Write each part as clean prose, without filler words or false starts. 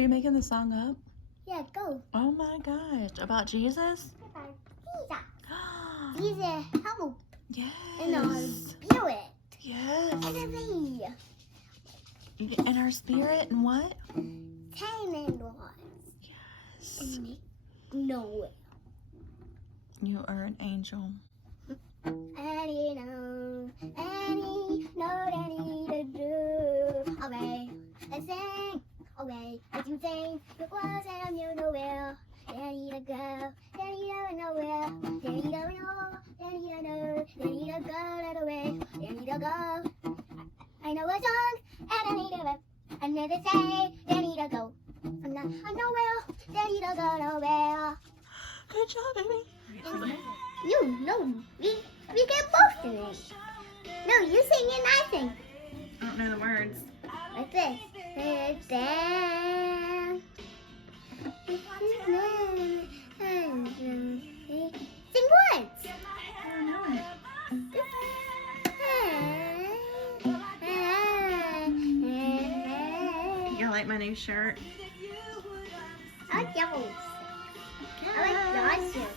you making the song up? Yeah, go. Oh my gosh. About Jesus? Jesus, help. Yes. In our spirit. Yes. And In our spirit and what? Ten and one. Yes. No. You are an angel. Any know that he to do. Okay, let's sing. Okay, let's you sing. It was and you know where. Then he to go. Then he don't know where. Then he don't know. Then he don't know. Then he to go that way. Then he to go. I know a song and I need to rap. And then they say, then he to go. I'm not nowhere. Then he to go nowhere. Good job, baby. You no, we get both in it. No, you sing and I sing. I don't know the words. Like this. Sing words. I don't know it. You like my new shirt? I like yours. I like yours too.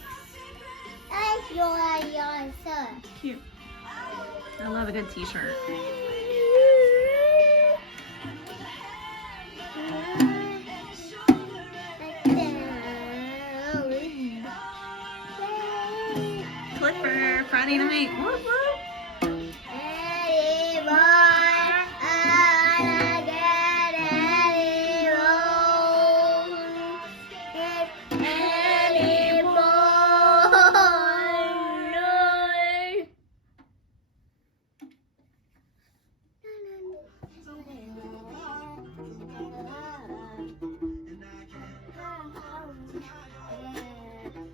I like yours too. Cute. I love a good t-shirt. Click for Friday night. Whoop, whoop.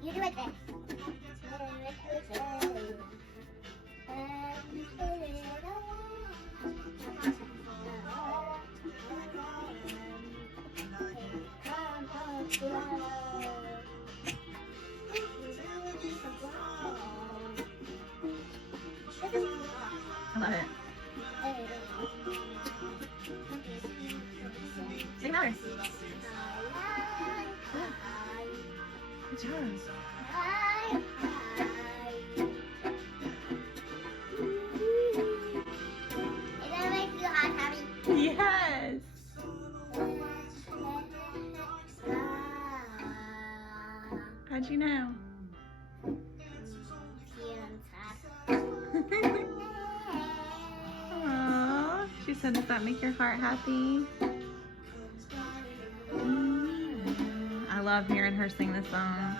You do it then. I love it. Sing louder. Good job. Yes. How'd you know? Aww. She said, does that make your heart happy? I love hearing her sing this song.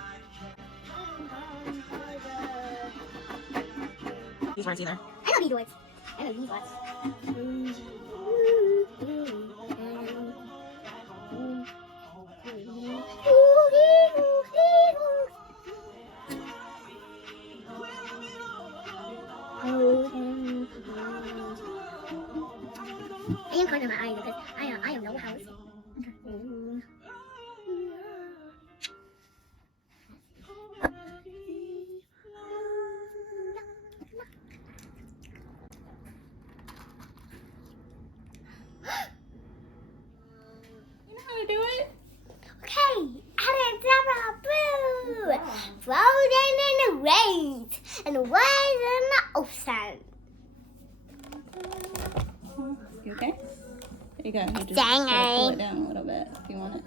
These words either. I know these words. I know these words. I am covering my eyes because I am no house. You know how to do it? Okay, Alexandra Boo! Frozen in the rain and the waves in the ocean. You okay? There you go. You just Dang gotta pull it. it down a little bit if you want it.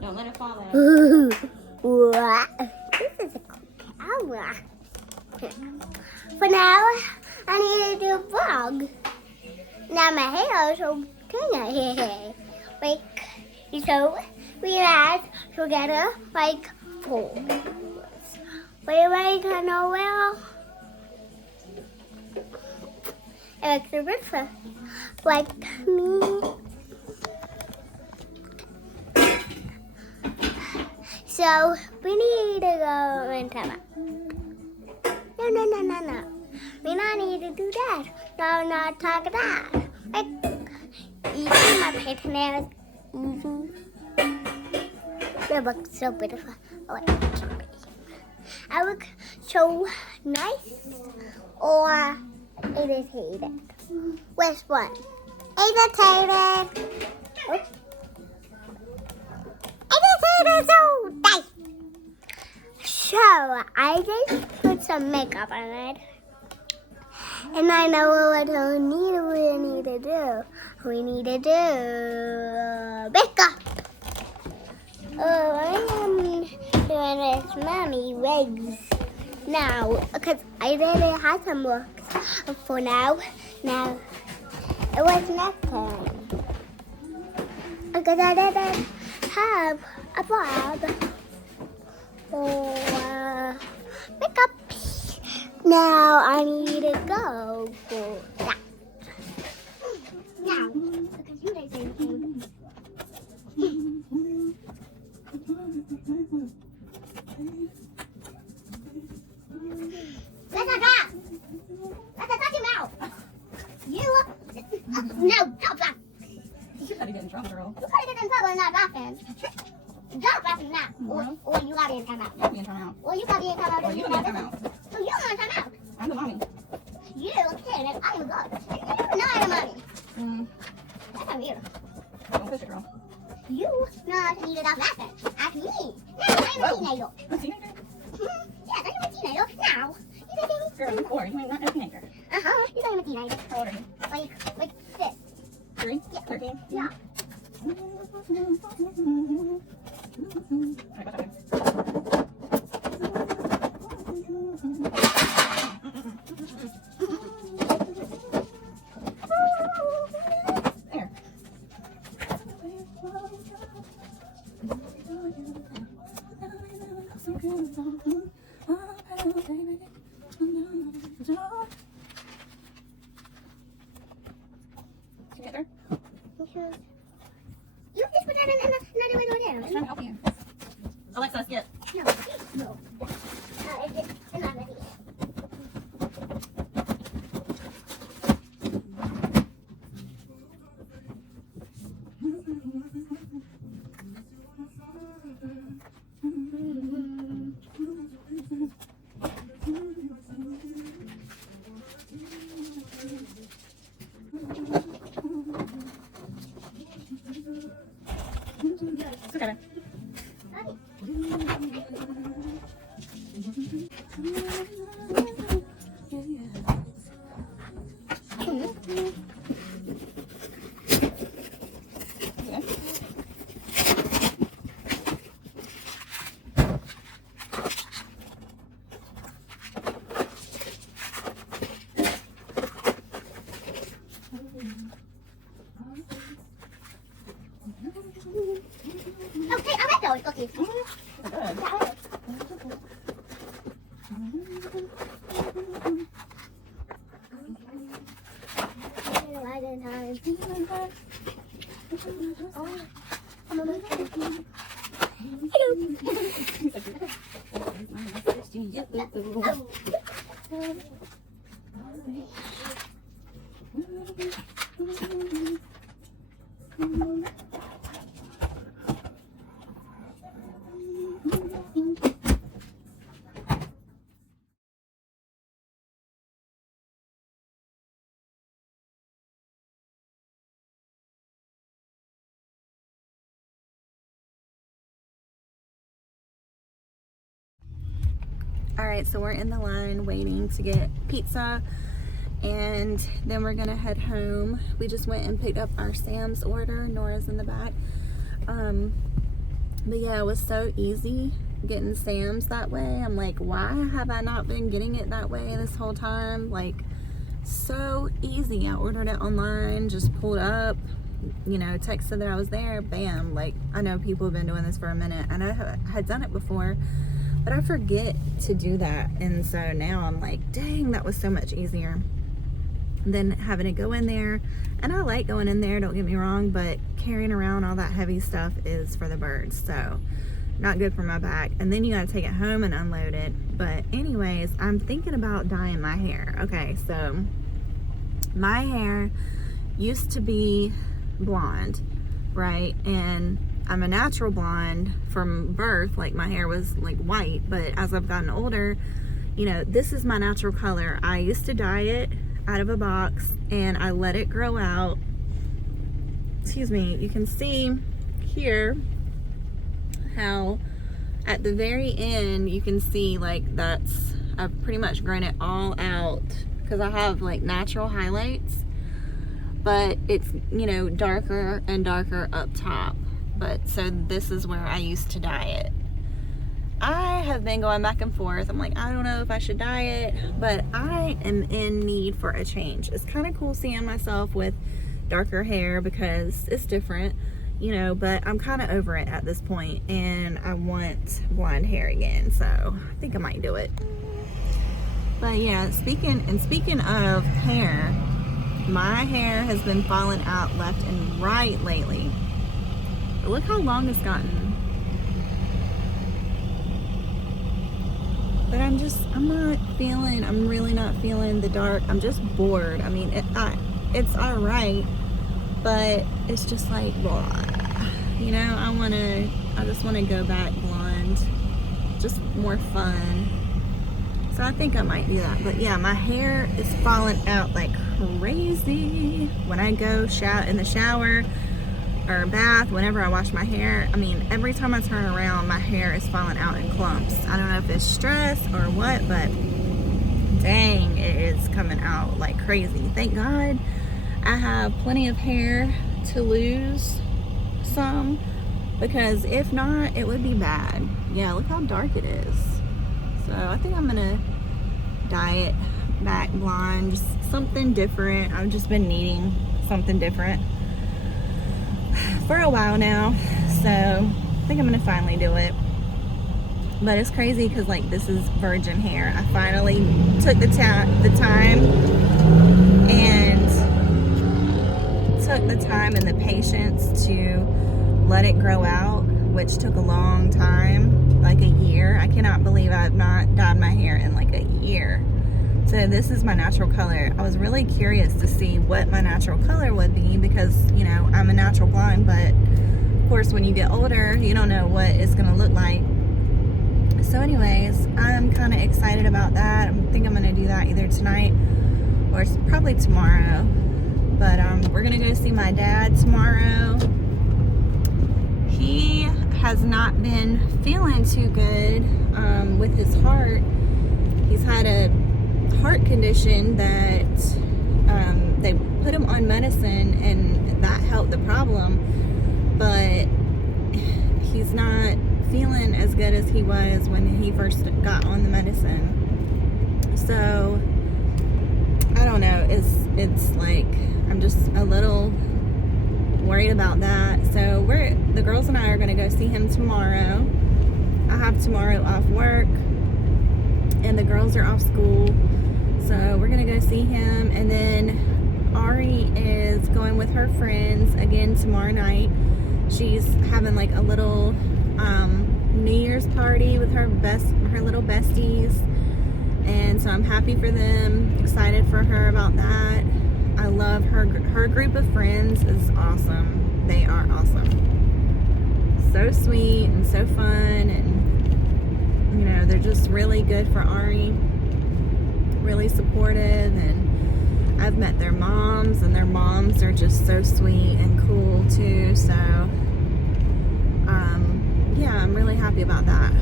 Don't let it fall out. What? This is a cool camera. For now, I need to do a vlog. Now my hair is so kind of like, so we had together like 4. We went to nowhere. It's a river like me. So we need to go and tell them. No. We don't need to do that. No, not talk that. Like eating my fingernails. They look so beautiful. Like I look so nice, or it is hated. Which one? Irritated. Oops. I just put some makeup on it. And I know what we need to do. We need to do makeup. Oh, I am doing this mommy wigs now because I already had some looks for now. Now, it was next time. Because I didn't have a bob for makeup. Now I need to go for that. Now, the computer's thinking. Let her drop. Let her touch your mouth. You. No, stop that. You gotta get in trouble, girl. You gotta get in trouble and not laughing. Stop laughing now. Or you gotta be in timeout. I'll be in timeout. Or you gotta be in timeout. Or you gotta be in timeout. So you want timeout. I'm the mommy. You kidding? I am God. You know I'm a mommy. That's not weird. Don't push it, girl. You not need to stop laughing at me. Now I'm a teenager. A teenager? Yes, I'm a teenager. Now. You think me? Girl, you're 4. You ain't not a teenager. Uh-huh. You think I'm a teenager. How old are you? Like this. 3? Yeah. 13? Yeah. Alright, what's happening? There. Can you get there? Because you just put that in another way over there. I'm trying to help you. Alexa, skip. No. No. It's not ready. It's okay. Okay, I like those cookies. Good. Alright, so we're in the line waiting to get pizza, and then we're gonna head home. We just went and picked up our Sam's order. Nora's in the back. But yeah, it was so easy getting Sam's that way. I'm like, why have I not been getting it that way this whole time? Like, so easy. I ordered it online, just pulled up, you know, texted that I was there, bam. Like, I know people have been doing this for a minute, and I had done it before, but I forget to do that. And so now I'm like, dang, that was so much easier than having to go in there. And I like going in there, don't get me wrong, but carrying around all that heavy stuff is for the birds, so not good for my back. And then you gotta take it home and unload it. But anyways, I'm thinking about dyeing my hair. Okay, so my hair used to be blonde, right? And I'm a natural blonde from birth. Like, my hair was like white, but as I've gotten older, you know, this is my natural color. I used to dye it out of a box and I let it grow out. Excuse me, you can see here how at the very end, you can see like I've pretty much grown it all out because I have like natural highlights, but it's, you know, darker and darker up top. But so this is where I used to dye it. I have been going back and forth. I'm like, I don't know if I should dye it, but I am in need for a change. It's kind of cool seeing myself with darker hair because it's different, you know, but I'm kind of over it at this point and I want blonde hair again, so I think I might do it. But yeah, speaking of hair, my hair has been falling out left and right lately. But look how long it's gotten. But I'm really not feeling the dark. I'm just bored. I mean, it's all right, but it's just like, blah. You know, I just want to go back blonde. Just more fun. So I think I might do that. But yeah, my hair is falling out like crazy. When I go in the shower or bath, whenever I wash my hair, I mean, every time I turn around, my hair is falling out in clumps. I don't know if it's stress or what, but dang, it is coming out like crazy. Thank God I have plenty of hair to lose some, because if not, it would be bad. Yeah, look how dark it is. So I think I'm gonna dye it back blonde, just something different. I've just been needing something different for a while now, so I think I'm gonna finally do it. But it's crazy because like this is virgin hair. I finally took the time and the patience to let it grow out, which took a long time, like a year. I cannot believe I've not dyed my hair in like a year. So this is my natural color. I was really curious to see what my natural color would be because, you know, I'm a natural blonde, but of course when you get older, you don't know what it's gonna look like. So anyways, I'm kind of excited about that. I think I'm gonna do that either tonight or probably tomorrow. But we're gonna go see my dad tomorrow. He has not been feeling too good with his heart. He's had a heart condition that they put him on medicine and that helped the problem, but he's not feeling as good as he was when he first got on the medicine. So I don't know, it's like I'm just a little worried about that. So the girls and I are going to go see him tomorrow. I have tomorrow off work and the girls are off school, so we're going to go see him. And then Ari is going with her friends again tomorrow night. She's having like a little New Year's party with her little besties, and so I'm happy for them, excited for her about that. I love her group of friends is awesome. They are awesome, so sweet and so fun, and you know, they're just really good for Ari, really supportive. And I've met their moms, and their moms are just so sweet and cool too. So yeah, I'm really happy about that.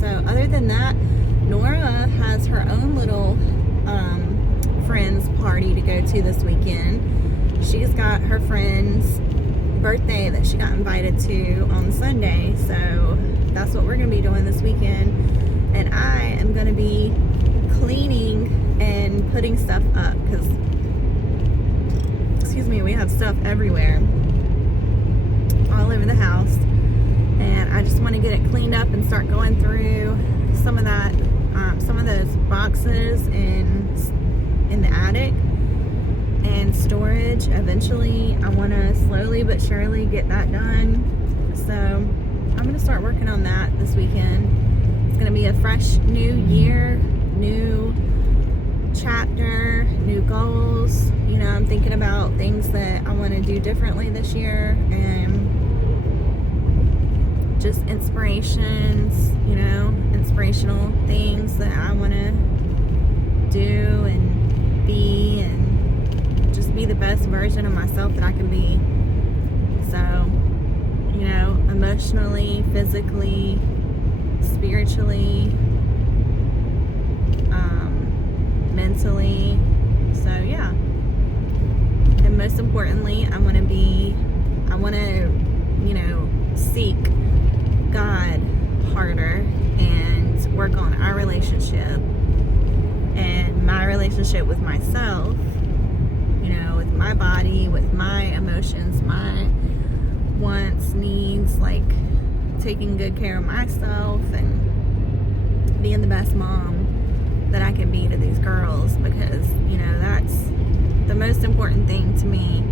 So other than that, Nora has her own little friends party to go to this weekend. She's got her friend's birthday that she got invited to on Sunday, so that's what we're gonna be doing this weekend. And I am gonna be cleaning and putting stuff up because, excuse me, we have stuff everywhere, all over the house, and I just want to get it cleaned up and start going through some of that, some of those boxes in the attic and storage. Eventually I want to slowly but surely get that done, so I'm going to start working on that this weekend. It's going to be a fresh new year, new chapter, new goals. You know, I'm thinking about things that I want to do differently this year, and just inspirations, you know, inspirational things that I want to do and be, and just be the best version of myself that I can be. So, you know, emotionally, physically, spiritually, mentally. So yeah. And most importantly, I want to, you know, seek God harder and work on our relationship and my relationship with myself, you know, with my body, with my emotions, my wants, needs, like taking good care of myself and being the best mom that I can be to these girls, because, you know, that's the most important thing to me.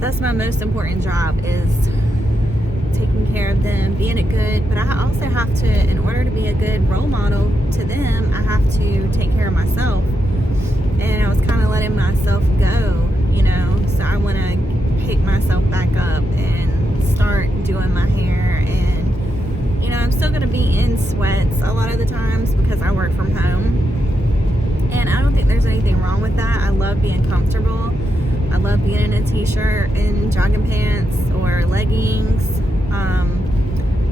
That's my most important job, is taking care of them, being a good, but I also have to, in order to be a good role model to them, I have to take care of myself. And I was kind of letting myself go, you know, so I want to pick myself back up and start doing my hair. And, you know, I'm still going to be in sweats a lot of the times because I work from home. And I don't think there's anything wrong with that. I love being comfortable. I love being in a t-shirt and jogging pants or leggings.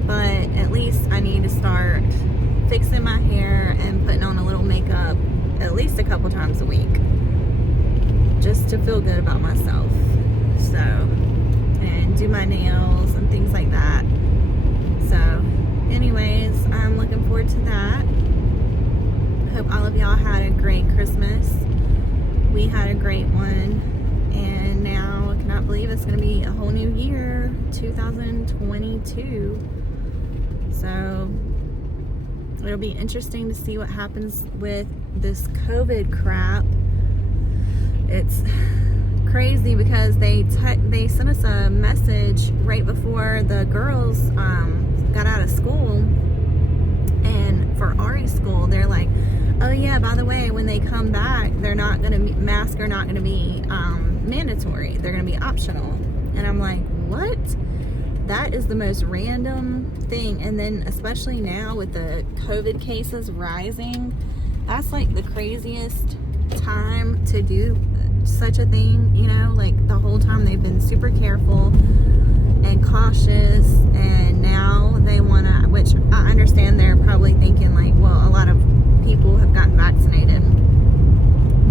But at least I need to start fixing my hair and putting on a little makeup at least a couple times a week, just to feel good about myself. So, and do my nails and things like that. So anyways, I'm looking forward to that. Hope all of y'all had a great Christmas. We had a great one, and now I cannot believe it's going to be a whole new year, 2022. So it'll be interesting to see what happens with this COVID crap. It's crazy because they sent us a message right before the girls got out of school, and for Ari's school, they're like, oh yeah, by the way, when they come back, they're not gonna masks are not gonna be mandatory. They're gonna be optional. And I'm like, what? That is the most random thing. And then especially now with the COVID cases rising, that's like the craziest time to do such a thing, you know, like the whole time they've been super careful and cautious, and now they want to, which I understand they're probably thinking like, well, a lot of people have gotten vaccinated,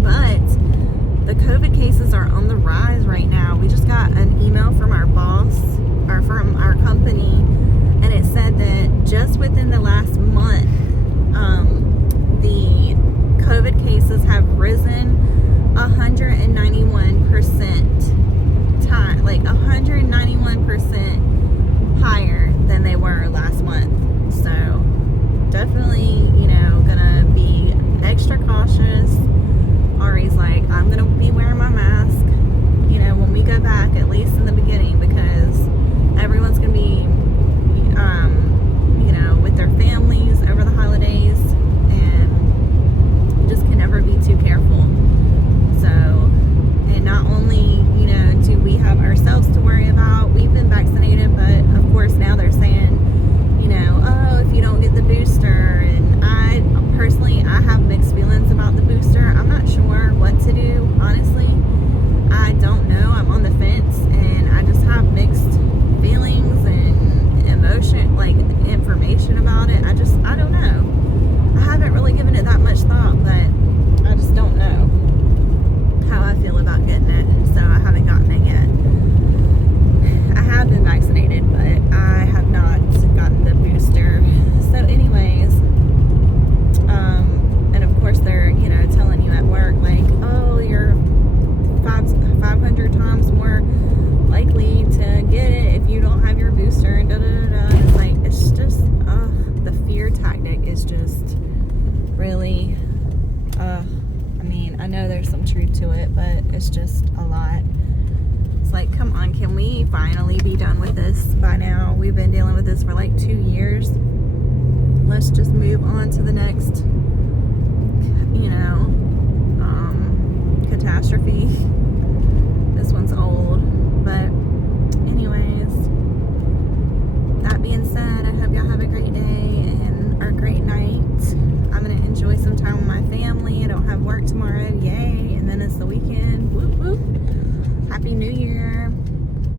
but the COVID cases are on the rise right now. We just got an email from our boss, or from our company, and it said that just within the last month, the COVID cases have risen 191% time, like 191% higher than they were last month. So definitely, you know, gonna be extra cautious. Ari's like, I'm gonna be wearing my mask, you know, when we go back, at least in the beginning, because everyone's gonna be, you know, with their families over the holidays, and you just can never be too careful. So, and not only, you know, do we have ourselves to worry about, we've been vaccinated, but of course now they're saying, you know, oh, if you don't get the booster, and I personally, I have mixed feelings about the booster. I'm not sure what to do, honestly. I don't know. I'm on the fence, and I just have mixed feelings and emotion, like information about it. I don't know. I haven't really given it that much thought, but I just don't know how I feel about getting it, so I haven't gotten it yet. I have been vaccinated, but I have not gotten the booster. So anyways, and of course they're, you know, telling you at work like, oh, you're 500 times more likely to get it if you don't have your booster, and da da da da. It's like, it's just, the fear tactic is just really, I mean, I know there's some truth to it, but it's just a lot. It's like, come on, can we finally be done with this by now? We've been dealing with this for like 2 years. Let's just move on to the next, you know, catastrophe. This one's old, but anyways, that being said, I hope y'all have a great day and a great night. I'm gonna enjoy some time with my family. I don't have work tomorrow, yay, and then it's the weekend. Whoop whoop. Happy New Year.